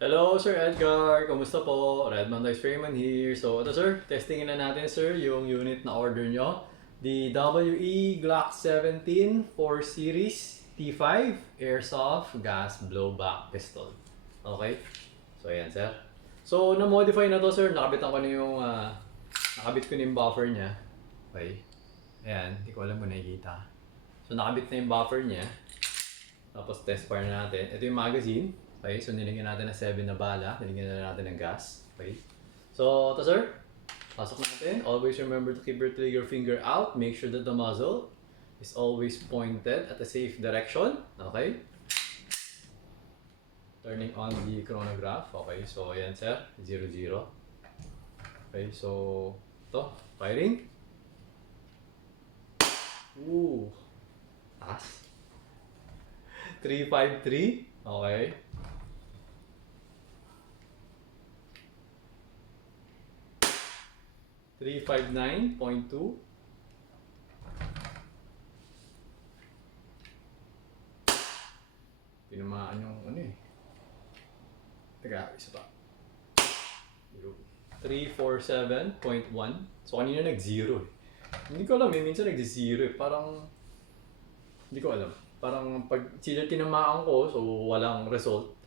Hello, Sir Edgar. Kamusta po? Redmond Experiment here. So, ito sir, testingin na natin sir yung unit na order nyo. The WE Glock 17 4 Series T5 Airsoft Gas Blowback Pistol. Okay? So, ayan sir. So, na-modify na to sir. Nakabit ko na yung, nakabit ko na yung buffer niya. Okay? Ayan, hindi ko alam kung nakikita. So, nakabit na yung buffer niya. Tapos test fire na natin. Ito yung magazine. Okay, so nilagyan natin ng 7 na bala. Nilagyan na natin ng gas. Okay. So, ito sir. Pasok natin. Always remember to keep your trigger finger out. Make sure that the muzzle is always pointed at a safe direction. Okay. Turning on the chronograph. Okay, so ayan sir. 0, 0. Okay, so ito. Firing. Ooh. Taas. 353. Okay. 359.2. Tinamaan yung ano eh. Teka, isa pa. 347.1. So kanina nag-0 eh. Hindi ko alam eh, minsan nag-0 eh. Parang, hindi ko alam. Parang pag sila tinamaan ko, so walang result.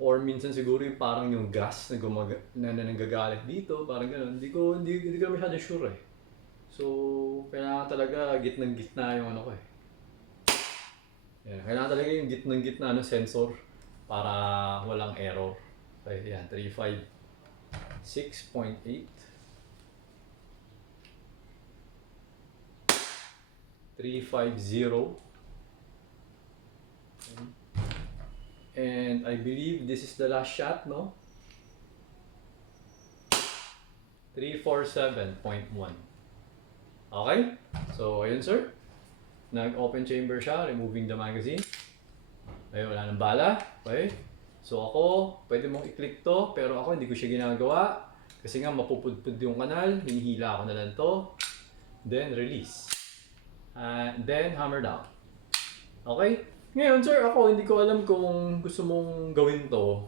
Or minsan siguro yung parang yung gas na nanggagalit dito, parang gano'n. Hindi ko masyado sure eh. So, kailangan talaga gitnang-gitna yung ano ko eh. Yan, kailangan talaga yung gitnang-gitna ng sensor para walang error. Okay, yan, 356.8. 350. And I believe this is the last shot, no? 347.1. Okay? So, ayun sir. Nag-open chamber siya, removing the magazine. Ayun, wala nang bala. Okay? So ako, pwede mong i-click to, pero ako hindi ko siya ginagawa. Kasi nga mapupudpud yung kanal, hinihila ko na lang to. Then release. Then hammer down. Okay? Ngayon sir, ako hindi ko alam kung gusto mong gawin to.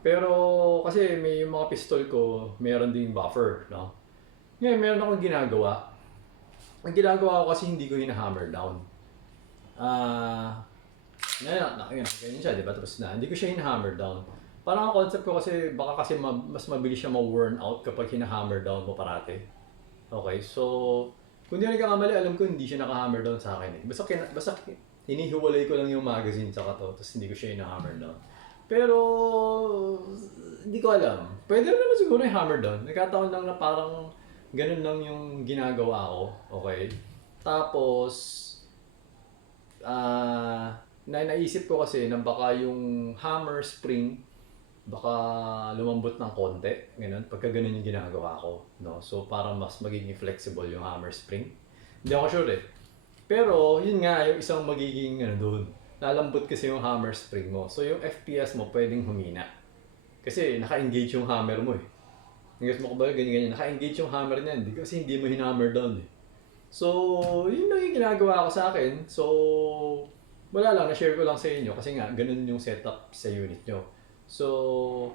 Pero kasi may mga pistol ko, meron ding buffer, no? Ngayon, meron akong ginagawa. Ang ginagawa ko kasi hindi ko hina-hammer down. Ganyan siya, di ba? Tapos na, hindi ko siya hina-hammer down. Parang ang concept ko kasi, baka kasi mas mabilis siya ma-worn out kapag hina-hammer down mo parati. Okay, so, kung di ako nagkakamali, alam ko hindi siya naka-hammer down sa akin eh. Basta hinihiwalay ko lang yung magazine tsaka to, tapos hindi ko siya hina-hammer down. Pero, hindi ko alam. Pwede rin naman siguro yung hammer down. Nagkataon lang na parang ganun lang yung ginagawa ko. Okay? Tapos, naisip ko kasi na baka yung hammer spring baka lumambot ng konti. Ganun. Pagka ganun yung ginagawa ko. No? So, para mas magiging flexible yung hammer spring. Hindi ako sure eh. Pero, yun nga, yung isang magiging ano doon. Lalambot kasi yung hammer spring mo. So, yung FPS mo pwedeng humina. Kasi naka-engage yung hammer mo eh. Nag-guess mo ko ba ganyan-ganyan? Naka-engage yung hammer niyan. Kasi hindi mo hinammer down eh. So, yun lang yung ginagawa ko sa akin. So, wala lang. Na-share ko lang sa inyo. Kasi nga, ganun yung setup sa unit nyo. So,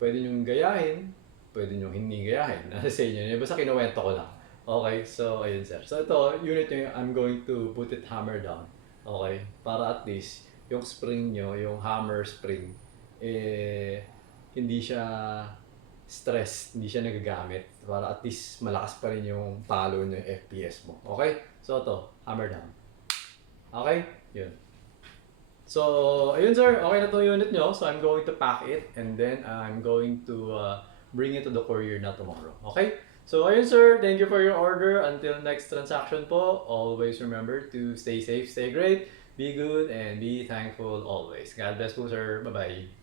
pwede nyo gayahin. Pwede nyo hindi gayahin. Nasa sa inyo. Basta kinuwento ko lang. Okay, so ayun sir. So ito, unit nyo, I'm going to put it hammer down. Okay, para at least yung spring nyo, yung hammer spring, hindi siya stress, hindi siya nagagamit. Para at least malakas pa rin yung palo nyo, yung FPS mo. Okay, so ito, hammer down. Okay, yun. So, ayun sir, okay na itong unit nyo. So I'm going to pack it and then I'm going to bring it to the courier na tomorrow. Okay? So, ayun sir, thank you for your order. Until next transaction po, always remember to stay safe, stay great, be good, and be thankful always. God bless po sir. Bye-bye.